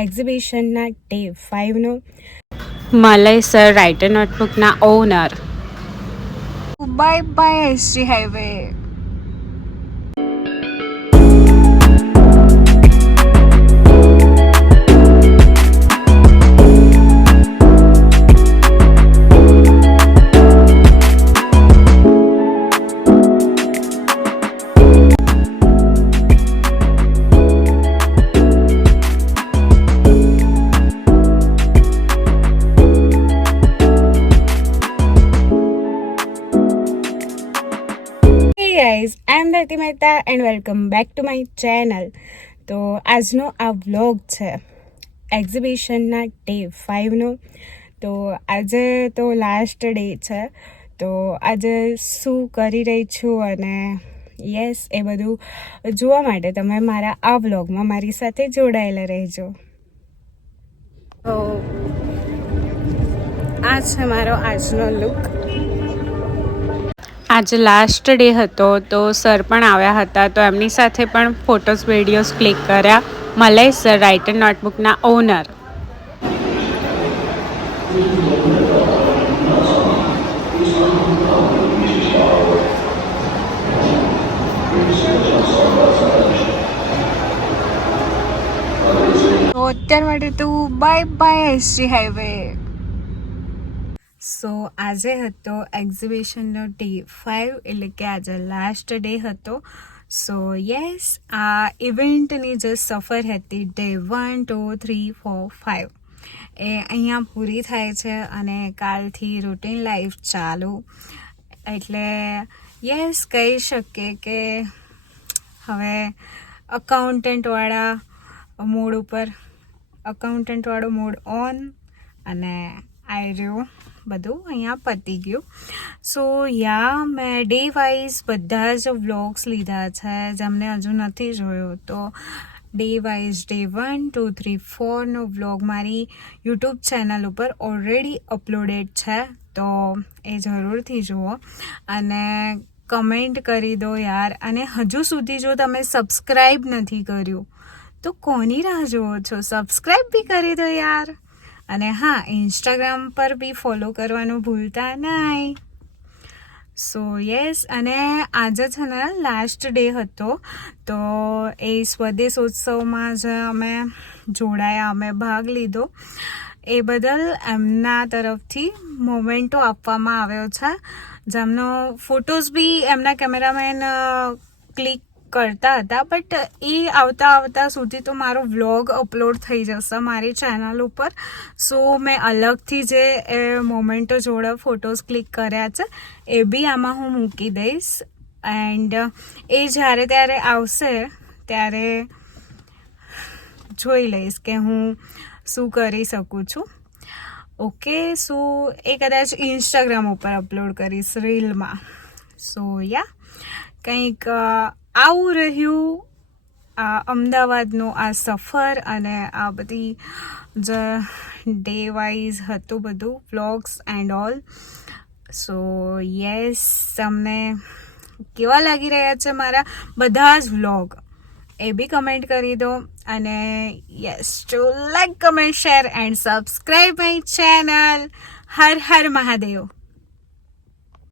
એક્ઝિબિશનના day 5નો Malay sir writer નોટબુકના owner. Bye bye SG highway. Guys, I am Dharti Mehta and welcome back to my channel. તો આજનો આ vlog છે એક્ઝિબિશનના ડે 5નો. તો આજે તો લાસ્ટ ડે છે, તો આજે શું કરી રહી છું અને યસ એ બધું જોવા માટે તમે મારા આ વ્લોગમાં મારી સાથે જોડાયેલા રહેજો. તો આ છે મારો આજનો લુક. આજે લાસ્ટ ડે હતો તો સર પણ આવ્યા હતા, તો એમની સાથે પણ ફોટોસ વિડીયોઝ ક્લિક કર્યા. મલય સર રાઇટર નોટબુકના ઓનર. તો અત્યાર માટે તો બાય બાય એસજી હાઈવે. સો આજે હતો એક્ઝિબિશનનો ડે 5, એટલે કે આજે લાસ્ટ ડે હતો. સો યસ, આ ઇવેન્ટની જે સફર હતી ડે 1, 2, 3, 4, 5 એ અહીંયા પૂરી થાય છે અને કાલથી રૂટીન લાઈફ ચાલુ. એટલે યસ કહી શકીએ કે હવે અકાઉન્ટન્ટવાળો મૂડ ઓન અને આઈ રહ્યું બધું અહીંયા પતી ગયું. સો યા મેં ડે વાઇઝ બધા જ વ્લોગ્સ લીધા છે. જેમને હજુ નથી જોયો તો ડે વાઇઝ ડે 1, 2, 3, 4નો વ્લોગ મારી યુટ્યુબ ચેનલ ઉપર ઓલરેડી અપલોડેડ છે, તો એ જરૂરથી જુઓ અને કમેન્ટ કરી દો યાર. અને હજુ સુધી જો તમે સબસ્ક્રાઈબ નથી કર્યું તો કોની રાહ જુઓ છો? સબસ્ક્રાઈબ બી કરી દો યાર. અને હા, ઇન્સ્ટાગ્રામ પર બી ફોલો કરવાનું ભૂલતા નહીં. સો યસ, અને આજે છે ને લાસ્ટ ડે હતો, તો એ સ્વદેશોત્સવમાં જ અમે જોડાયા, અમે ભાગ લીધો. એ બદલ એમના તરફથી મોમેન્ટો આપવામાં આવ્યો છે, જેમનો ફોટોઝ બી એમના કેમેરામેન ક્લિક કરતા હતા. બટ એ આવતા સુધી તો મારો વ્લોગ અપલોડ થઈ જશે મારી ચેનલ ઉપર. સો મેં અલગથી જે મોમેન્ટો જોડે ફોટોઝ ક્લિક કર્યા છે એ બી આમાં હું મૂકી દઈશ. એન્ડ એ જ્યારે ત્યારે આવશે ત્યારે જોઈ લઈશ કે હું શું કરી શકું છું. ઓકે, સો એ કદાચ ઇન્સ્ટાગ્રામ ઉપર અપલોડ કરીશ રીલમાં. સો યા, કંઈક આવું રહ્યું આ અમદાવાદનો આ સફર અને આ બધી જે ડે વાઇઝ હતું બધું vlogs and all. So yes, તમને કેવા લાગી રહ્યા છે મારા બધા જ વ્લોગ એ બી કમેન્ટ કરી દો. અને yes, to like, comment, share and subscribe my channel. Har Har Mahadev.